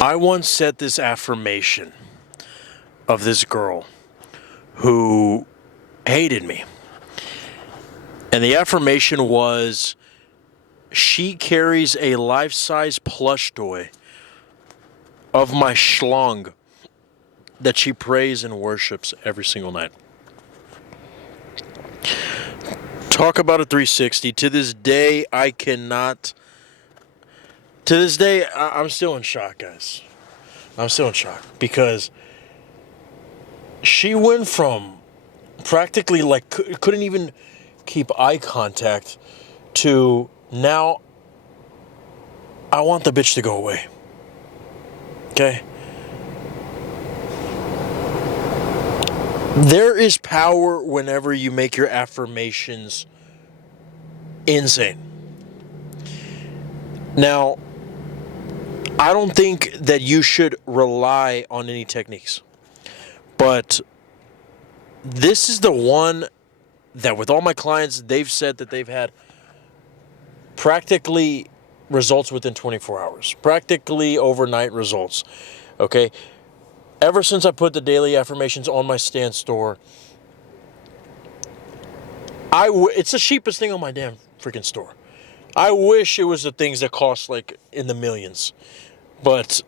I once said this affirmation of this girl who hated me. And the affirmation was, she carries a life-size plush toy of my schlong that she prays and worships every single night. Talk about a 360. To this day, I'm still in shock, guys. I'm still in shock because she went from practically like couldn't even keep eye contact to now I want the bitch to go away. Okay? There is power whenever you make your affirmations insane. Now, I don't think that you should rely on any techniques. But this is the one that with all my clients, they've said that they've had practically results within 24 hours. Practically overnight results. Okay? Ever since I put the daily affirmations on my stand store, it's the cheapest thing on my damn freaking store. I wish it was the things that cost like in the millions. But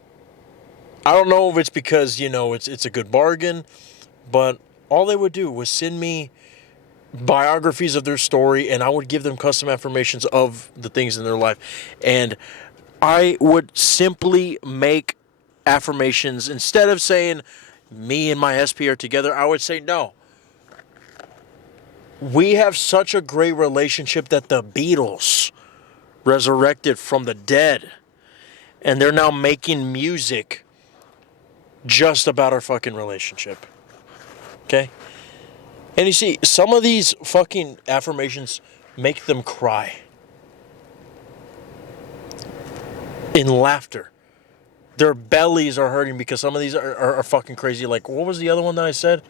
I don't know if it's because, it's a good bargain, but all they would do was send me biographies of their story, and I would give them custom affirmations of the things in their life. And I would simply make affirmations. Instead of saying, me and my SP are together, I would say, no. We have such a great relationship that the Beatles resurrected from the dead. And they're now making music just about our fucking relationship. Okay? And you see, some of these fucking affirmations make them cry. In laughter. Their bellies are hurting because some of these are fucking crazy. Like, what was the other one that I said?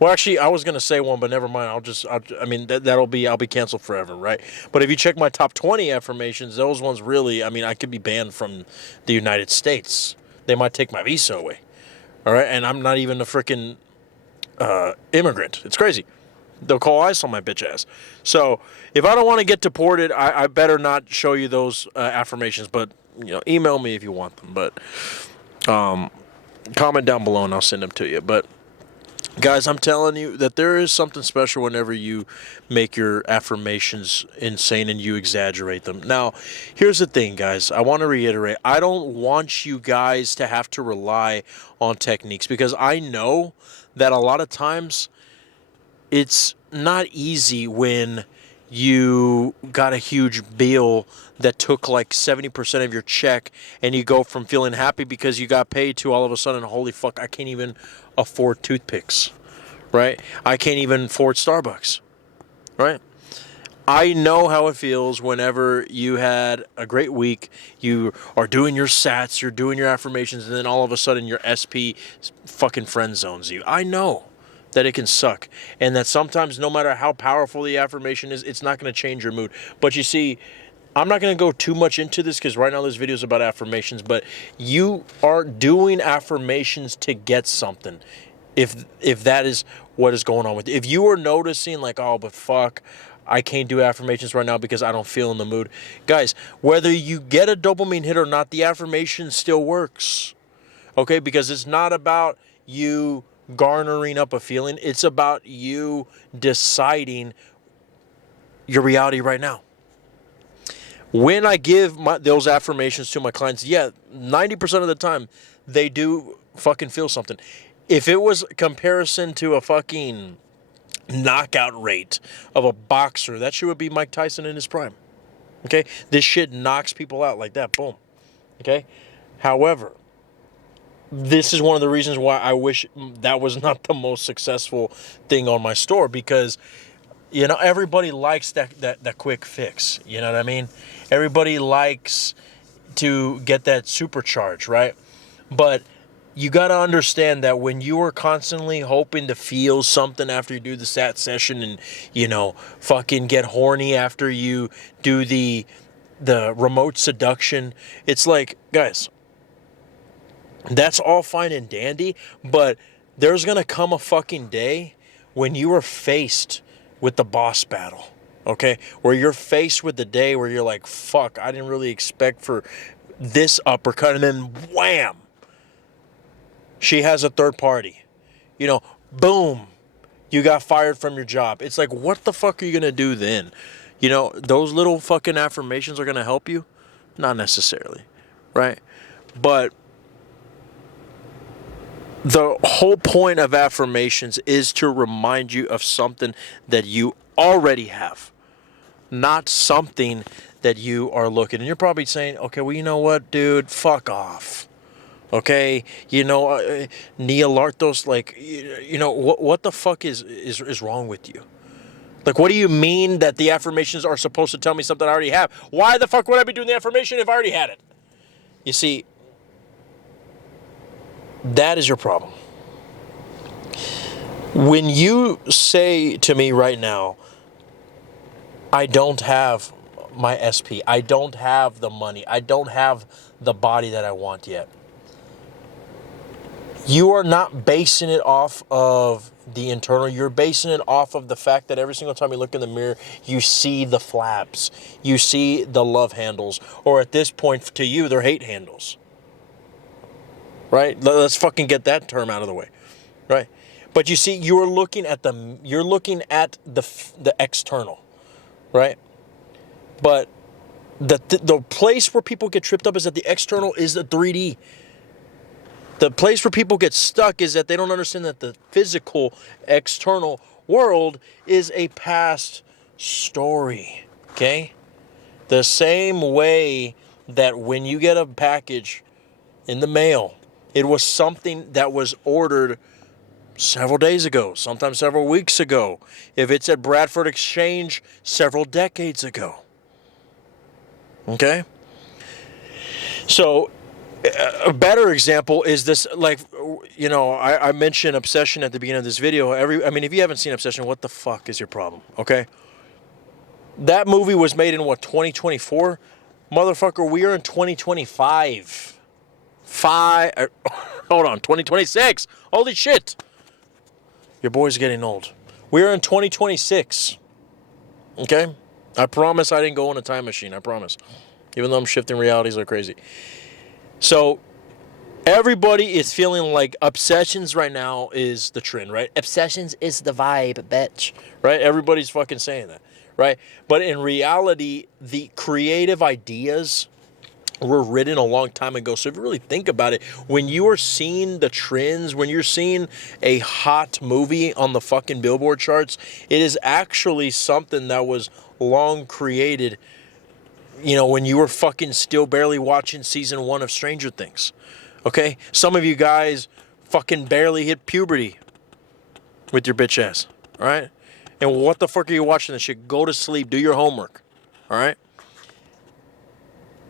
Well, actually, I was going to say one, but never mind. I'll be canceled forever, right? But if you check my top 20 affirmations, those ones really, I could be banned from the United States. They might take my visa away, all right? And I'm not even a freaking immigrant. It's crazy. They'll call ICE on my bitch ass. So if I don't want to get deported, I better not show you those affirmations, but, email me if you want them. But comment down below and I'll send them to you. But guys, I'm telling you that there is something special whenever you make your affirmations insane and you exaggerate them. Now, here's the thing, guys. I want to reiterate. I don't want you guys to have to rely on techniques because I know that a lot of times it's not easy when you got a huge bill that took like 70% of your check and you go from feeling happy because you got paid to all of a sudden, holy fuck, I can't even afford toothpicks, right? I can't even afford Starbucks, right? I know how it feels whenever you had a great week, you are doing your sats, you're doing your affirmations, and then all of a sudden your SP fucking friend zones you. I know that it can suck, and that sometimes no matter how powerful the affirmation is, it's not going to change your mood. But you see, I'm not going to go too much into this because right now this video is about affirmations, but you are doing affirmations to get something. If that is what is going on with you. If you are noticing like, oh, but fuck, I can't do affirmations right now because I don't feel in the mood. Guys, whether you get a dopamine hit or not, the affirmation still works. Okay? Because it's not about you garnering up a feeling. It's about you deciding your reality right now. When I give those affirmations to my clients, 90% of the time, they do fucking feel something. If it was a comparison to a fucking knockout rate of a boxer, that shit would be Mike Tyson in his prime. Okay? This shit knocks people out like that. Boom. Okay? However, this is one of the reasons why I wish that was not the most successful thing on my store because everybody likes that quick fix. You know what I mean? Everybody likes to get that supercharge, right? But you got to understand that when you are constantly hoping to feel something after you do the sat session and, fucking get horny after you do the remote seduction, it's like, guys, That's all fine and dandy, but there's going to come a fucking day when you are faced with the boss battle, okay? Where you're faced with the day where you're like, fuck, I didn't really expect for this uppercut, and then wham, she has a third party. You know, boom, you got fired from your job. It's like, what the fuck are you going to do then? You know, those little fucking affirmations are going to help you? Not necessarily, right? But the whole point of affirmations is to remind you of something that you already have, not something that you are looking. And you're probably saying, okay, well, you know what, dude, fuck off. Okay, you know, Neil Lartos, like, you know, what the fuck is wrong with you? Like, what do you mean that the affirmations are supposed to tell me something I already have? Why the fuck would I be doing the affirmation if I already had it? You see, that is your problem. When you say to me right now, I don't have my SP, I don't have the money, I don't have the body that I want yet, you are not basing it off of the internal. You're basing it off of the fact that every single time you look in the mirror, you see the flaps, you see the love handles, or at this point to you, they're hate handles. Right? Let's fucking get that term out of the way. Right? But you see, you're looking at the external, right? But the place where people get tripped up is that the external is the 3D. The place where people get stuck is that they don't understand that the physical external world is a past story. Okay? The same way that when you get a package in the mail, it was something that was ordered several days ago, sometimes several weeks ago. If it's at Bradford Exchange, several decades ago. Okay? So, a better example is this, like, you know, I mentioned Obsession at the beginning of this video. If you haven't seen Obsession, what the fuck is your problem? Okay? That movie was made in, 2024? Motherfucker, we are in 2025. Hold on, 2026. Holy shit. Your boy's getting old. We're in 2026. Okay? I promise I didn't go in a time machine. I promise. Even though I'm shifting realities like crazy. So, everybody is feeling like Obsessions right now is the trend, right? Obsessions is the vibe, bitch. Right? Everybody's fucking saying that. Right? But in reality, the creative ideas were written a long time ago. So if you really think about it, when you are seeing the trends, when you're seeing a hot movie on the fucking Billboard charts, it is actually something that was long created, you know, when you were fucking still barely watching season 1 of Stranger Things. Okay? Some of you guys fucking barely hit puberty with your bitch ass. All right? And what the fuck are you watching this shit? Go to sleep. Do your homework. All right?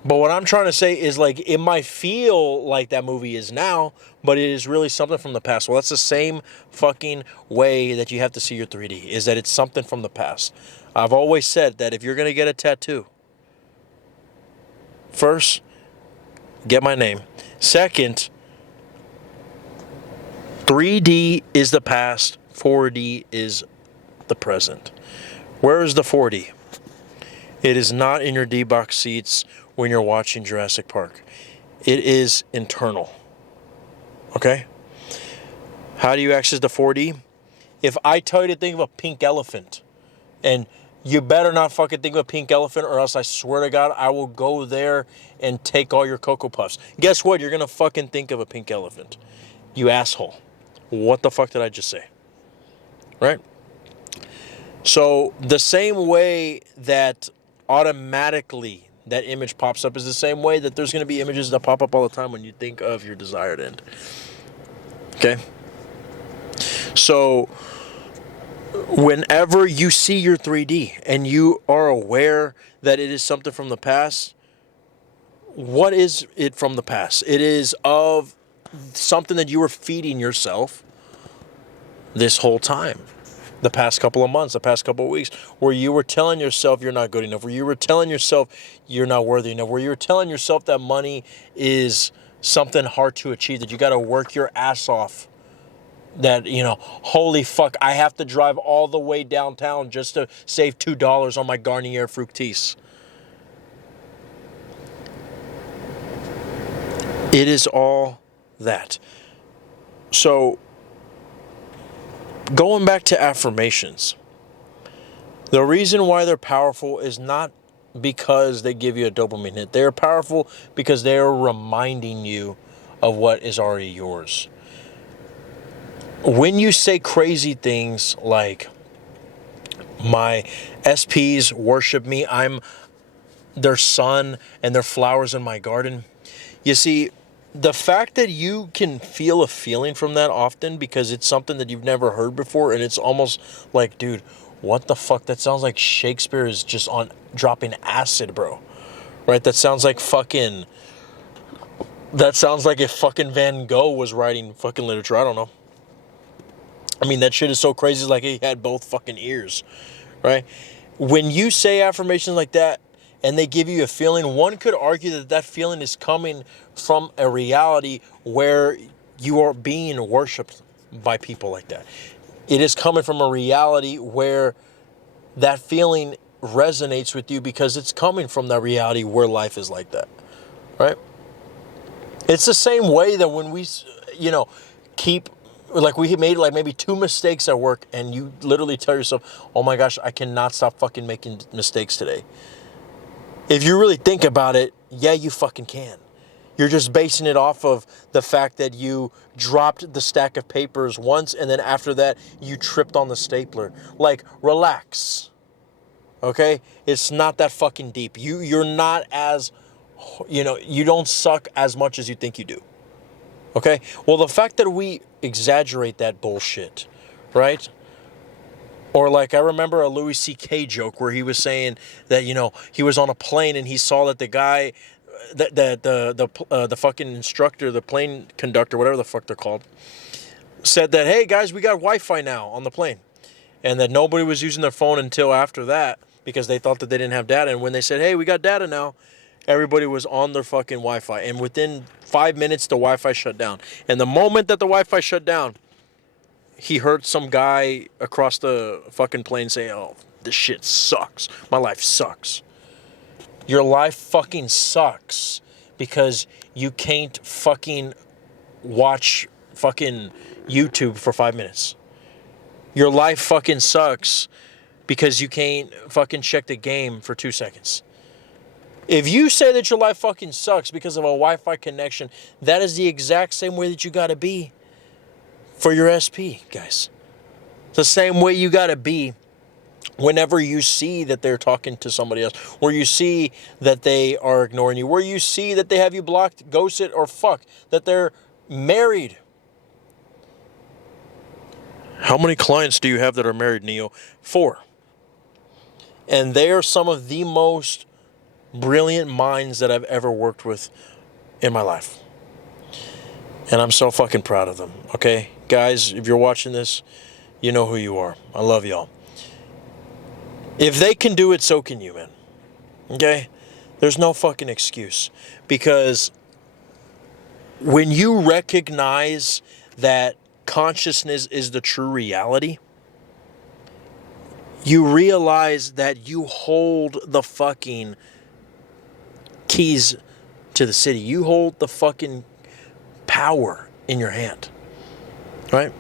But what I'm trying to say is, like, it might feel like that movie is now, but it is really something from the past. Well, that's the same fucking way that you have to see your 3D, is that it's something from the past. I've always said that if you're going to get a tattoo, first, get my name. Second, 3D is the past, 4D is the present. Where is the 4D? It is not in your D-box seats when you're watching Jurassic Park. It is internal. Okay? How do you access the 4D? If I tell you to think of a pink elephant, and you better not fucking think of a pink elephant, or else I swear to God, I will go there and take all your Cocoa Puffs. Guess what? You're going to fucking think of a pink elephant. You asshole. What the fuck did I just say? Right? So, the same way that automatically that image pops up is the same way that there's going to be images that pop up all the time when you think of your desired end. Okay? So, whenever you see your 3D and you are aware that it is something from the past, what is it from the past? It is of something that you were feeding yourself this whole time. The past couple of months, the past couple of weeks, where you were telling yourself you're not good enough, where you were telling yourself you're not worthy enough, where you were telling yourself that money is something hard to achieve, that you got to work your ass off, that, holy fuck, I have to drive all the way downtown just to save $2 on my Garnier Fructis. It is all that. So, going back to affirmations, the reason why they're powerful is not because they give you a dopamine hit. They're powerful because they are reminding you of what is already yours. When you say crazy things like, my SPs worship me, I'm their son and their flowers in my garden. You see, the fact that you can feel a feeling from that often because it's something that you've never heard before, and it's almost like, dude, what the fuck? That sounds like Shakespeare is just on dropping acid, bro. Right? That sounds like if fucking Van Gogh was writing fucking literature. I don't know. I mean, that shit is so crazy. It's like he had both fucking ears, right? When you say affirmations like that and they give you a feeling, one could argue that that feeling is coming from a reality where you are being worshipped by people like that. It is coming from a reality where that feeling resonates with you because it's coming from that reality where life is like that, right? It's the same way that when we, we made like maybe 2 mistakes at work, and you literally tell yourself, oh my gosh, I cannot stop fucking making mistakes today. If you really think about it, yeah, you fucking can. You're just basing it off of the fact that you dropped the stack of papers once, and then after that, you tripped on the stapler. Like, relax. Okay? It's not that fucking deep. You're not as, you don't suck as much as you think you do. Okay? Well, the fact that we exaggerate that bullshit, right? Or like, I remember a Louis C.K. joke where he was saying that, he was on a plane and he saw that the guy, the fucking instructor, the plane conductor, whatever the fuck they're called, said that, hey guys, we got Wi-Fi now on the plane. And that nobody was using their phone until after that because they thought that they didn't have data. And when they said, hey, we got data now, everybody was on their fucking Wi-Fi. And within 5 minutes, the Wi-Fi shut down. And the moment that the Wi-Fi shut down, he heard some guy across the fucking plane say, oh, this shit sucks. My life sucks. Your life fucking sucks because you can't fucking watch fucking YouTube for 5 minutes. Your life fucking sucks because you can't fucking check the game for 2 seconds. If you say that your life fucking sucks because of a Wi-Fi connection, that is the exact same way that you got to be for your SP, guys. It's the same way you got to be whenever you see that they're talking to somebody else, where you see that they are ignoring you, where you see that they have you blocked, ghosted, or fuck, that they're married. How many clients do you have that are married, Neo? 4. And they are some of the most brilliant minds that I've ever worked with in my life. And I'm so fucking proud of them, okay? Guys, if you're watching this, you know who you are. I love y'all. If they can do it, so can you, man. Okay? There's no fucking excuse. Because when you recognize that consciousness is the true reality, you realize that you hold the fucking keys to the city. You hold the fucking power in your hand. Right?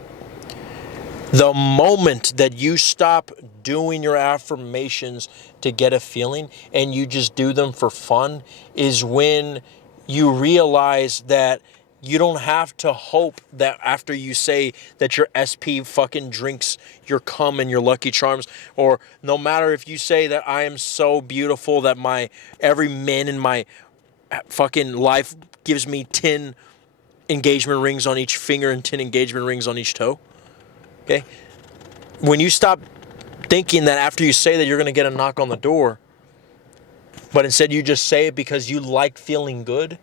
The moment that you stop doing your affirmations to get a feeling and you just do them for fun is when you realize that you don't have to hope that after you say that your SP fucking drinks your cum and your Lucky Charms, or no matter if you say that I am so beautiful that every man in my fucking life gives me 10 engagement rings on each finger and 10 engagement rings on each toe. Okay? When you stop thinking that after you say that you're going to get a knock on the door, but instead you just say it because you like feeling good,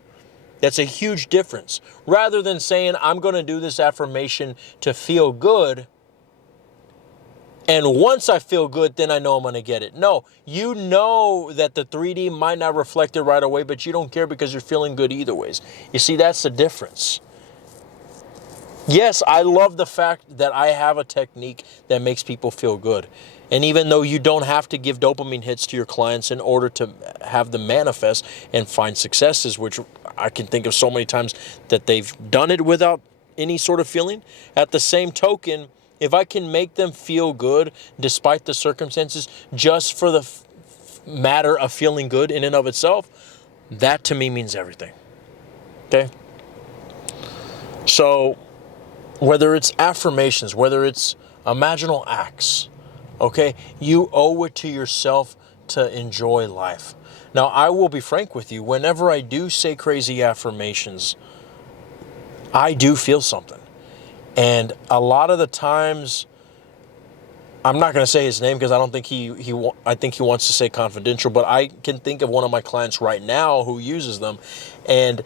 that's a huge difference. Rather than saying, I'm going to do this affirmation to feel good, And once I feel good, then I know I'm going to get it. No, you know that the 3D might not reflect it right away, but you don't care because you're feeling good either ways. You see, that's the difference. Yes, I love the fact that I have a technique that makes people feel good. And even though you don't have to give dopamine hits to your clients in order to have them manifest and find successes, which I can think of so many times that they've done it without any sort of feeling. At the same token, if I can make them feel good despite the circumstances, just for the matter of feeling good in and of itself, that to me means everything. Okay? So, whether it's affirmations, whether it's imaginal acts, okay, you owe it to yourself to enjoy life. Now, I will be frank with you. Whenever I do say crazy affirmations, I do feel something. And a lot of the times, I'm not going to say his name because I don't think I think he wants to say confidential, but I can think of one of my clients right now who uses them. And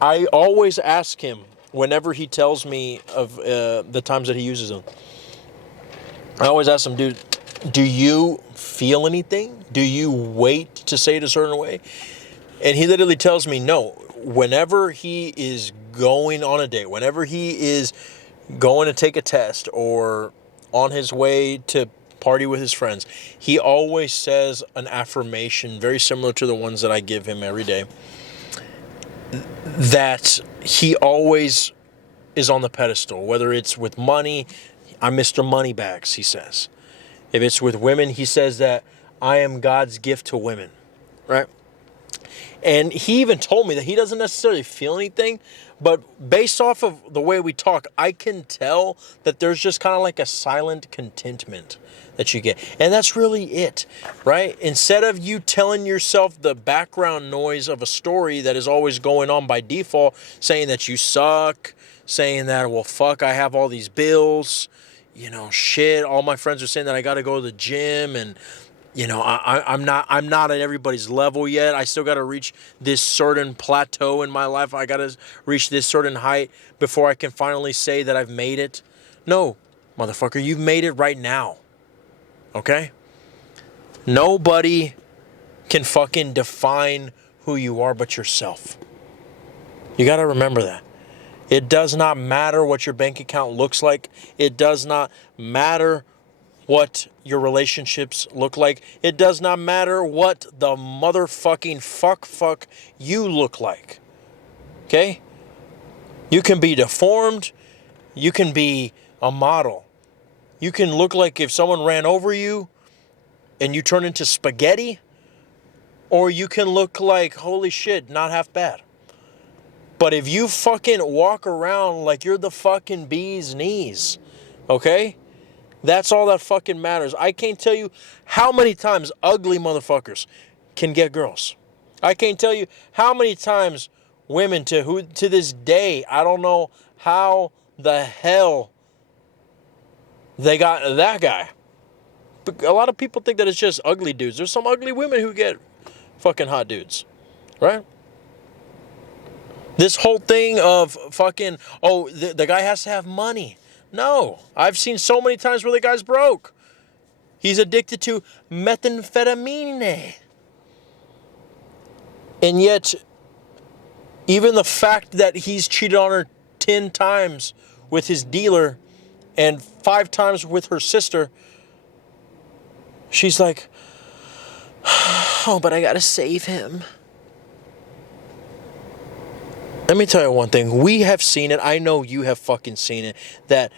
I always ask him, whenever he tells me of the times that he uses them, I always ask him, dude, do you feel anything? Do you wait to say it a certain way? And he literally tells me no. Whenever he is going on a date, whenever he is going to take a test or on his way to party with his friends, he always says an affirmation very similar to the ones that I give him every day, that he always is on the pedestal. Whether it's with money, I'm Mr. Moneybags, he says. If it's with women, he says that I am God's gift to women, right? And he even told me that he doesn't necessarily feel anything, but based off of the way we talk, I can tell that there's just kind of like a silent contentment that you get. And that's really it, right? Instead of you telling yourself the background noise of a story that is always going on by default, saying that you suck, saying that, well, fuck, I have all these bills, shit, all my friends are saying that I got to go to the gym, and I'm not at everybody's level yet. I still got to reach this certain plateau in my life. I got to reach this certain height before I can finally say that I've made it. No, motherfucker, you've made it right now. Okay? Nobody can fucking define who you are but yourself. You got to remember that. It does not matter what your bank account looks like. It does not matter what your relationships look like. It does not matter what the motherfucking fuck you look like. Okay? You can be deformed. You can be a model. You can look like if someone ran over you and you turn into spaghetti. Or you can look like, holy shit, not half bad. But if you fucking walk around like you're the fucking bee's knees, okay? That's all that fucking matters. I can't tell you how many times ugly motherfuckers can get girls. I can't tell you how many times women to this day, I don't know how the hell they got that guy. But a lot of people think that it's just ugly dudes. There's some ugly women who get fucking hot dudes, right? This whole thing of fucking, the guy has to have money. No, I've seen so many times where the guy's broke. He's addicted to methamphetamine. And yet, even the fact that he's cheated on her 10 times with his dealer and 5 times with her sister, she's like, oh, but I gotta save him. Let me tell you one thing. We have seen it. I know you have fucking seen it. That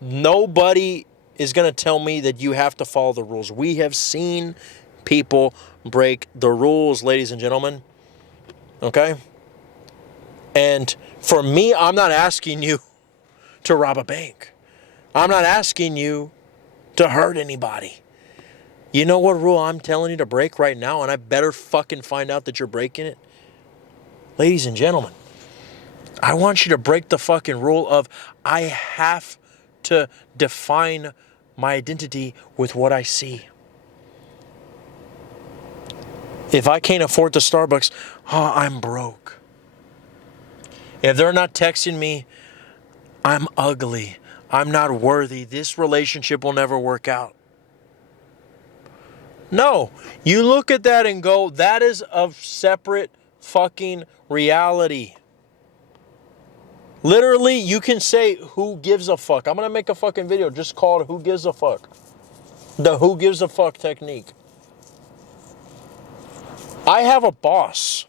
nobody is going to tell me that you have to follow the rules. We have seen people break the rules, ladies and gentlemen. Okay? And for me, I'm not asking you to rob a bank. I'm not asking you to hurt anybody. You know what rule I'm telling you to break right now? And I better fucking find out that you're breaking it. Ladies and gentlemen, I want you to break the fucking rule of I have to define my identity with what I see. If I can't afford the Starbucks, I'm broke. If they're not texting me, I'm ugly. I'm not worthy. This relationship will never work out. No. You look at that and go, that is a separate fucking reality. Literally, you can say, who gives a fuck? I'm going to make a fucking video just called Who Gives a Fuck? The Who Gives a Fuck technique. I have a boss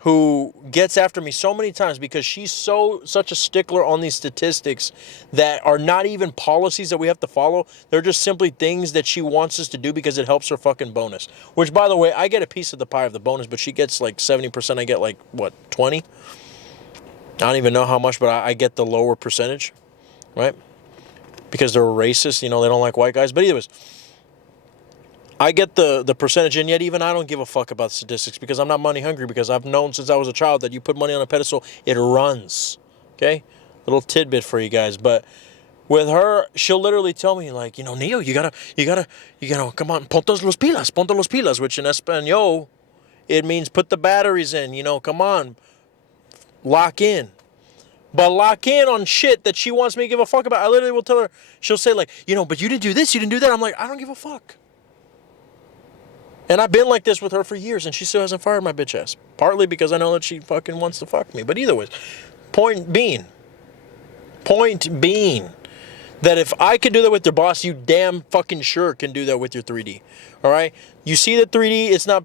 who gets after me so many times because she's such a stickler on these statistics that are not even policies that we have to follow. They're just simply things that she wants us to do because it helps her fucking bonus. Which, by the way, I get a piece of the pie of the bonus, but she gets like 70%. I get like, what, 20? I don't even know how much, but I get the lower percentage, right? Because they're racist, you know, they don't like white guys. But anyways, I get the percentage, and yet even I don't give a fuck about statistics because I'm not money hungry, because I've known since I was a child that you put money on a pedestal, it runs, okay? Little tidbit for you guys. But with her, she'll literally tell me, like, you know, Neo, you gotta, come on, ponte los pilas, which in Espanol, it means put the batteries in, you know, come on, lock in. But lock in on shit that she wants me to give a fuck about. I literally will tell her, she'll say like, you know, but you didn't do this, you didn't do that. I'm like, I don't give a fuck. And I've been like this with her for years, and she still hasn't fired my bitch ass. Partly because I know that she fucking wants to fuck me. But either way, point being, that if I can do that with your boss, you damn fucking sure can do that with your 3D. All right? You see that 3D, it's not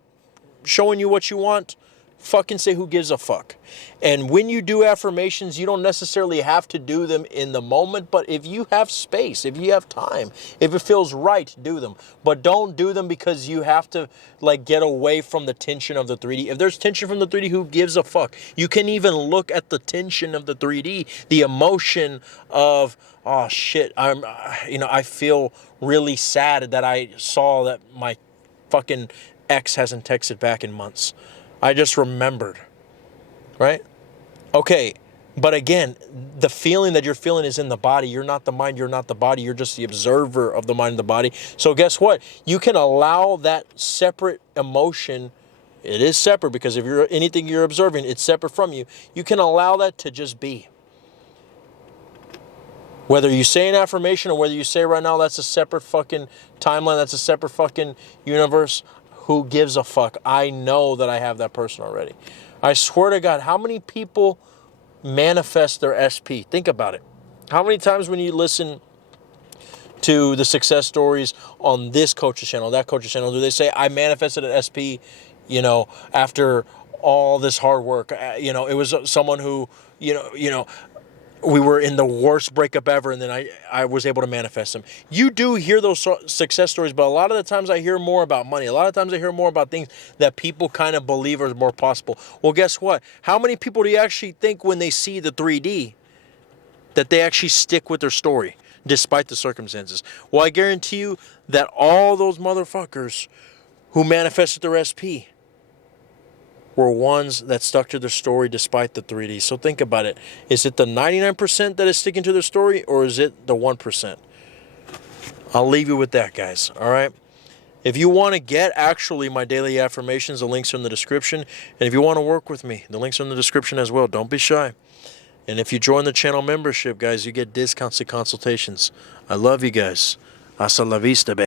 showing you what you want. Fucking say who gives a fuck. And when you do affirmations, you don't necessarily have to do them in the moment, but if you have space, if you have time, if it feels right, do them. But don't do them because you have to like get away from the tension of the 3D. If there's tension from the 3D, who gives a fuck? You can even look at the tension of the 3D, the emotion of, oh shit, I feel really sad that I saw that my fucking ex hasn't texted back in months. I just remembered, right? Okay, but again, the feeling that you're feeling is in the body. You're not the mind, you're not the body. You're just the observer of the mind and the body. So guess what? You can allow that separate emotion. It is separate because if you're anything you're observing, it's separate from you. You can allow that to just be. Whether you say an affirmation or whether you say right now that's a separate fucking timeline, that's a separate fucking universe, who gives a fuck? I know that I have that person already. I swear to God, how many people manifest their SP? Think about it. How many times when you listen to the success stories on this coach's channel, that coach's channel, do they say, I manifested an SP, you know, after all this hard work? You know, it was someone who, you know, we were in the worst breakup ever, and then I was able to manifest them. You do hear those success stories, but a lot of the times I hear more about money. A lot of times I hear more about things that people kind of believe are more possible. Well, guess what? How many people do you actually think when they see the 3D that they actually stick with their story despite the circumstances? Well, I guarantee you that all those motherfuckers who manifested their SP were ones that stuck to their story despite the 3D. So think about it. Is it the 99% that is sticking to their story, or is it the 1%? I'll leave you with that, guys. All right? If you want to get actually my daily affirmations, the links are in the description. And if you want to work with me, the links are in the description as well. Don't be shy. And if you join the channel membership, guys, you get discounts and consultations. I love you guys. Hasta la vista, baby.